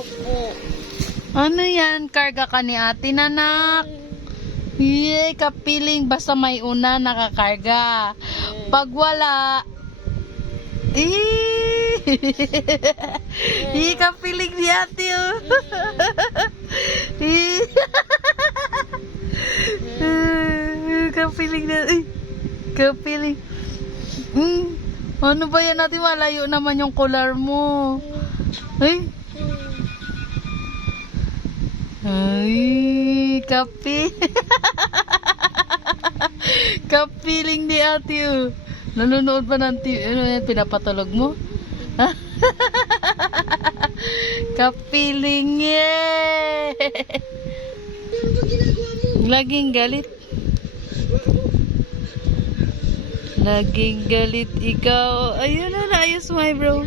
Opo. Ano yan? Karga ka ni ate, nanak. Yay, kapiling. Basta may una, nakakarga. Pag wala, kapiling ni ate, oh. Kapiling na, kapiling. Ano ba yan natin? Malayo naman yung collar mo. Ay, kapiling ni ate, oh. Nanonood pa ng TV. Ano yan, pinapatulog mo? Ha? Kapiling, yeah! Laging galit. Laging galit ikaw. Ayun na, naayos mo, bro.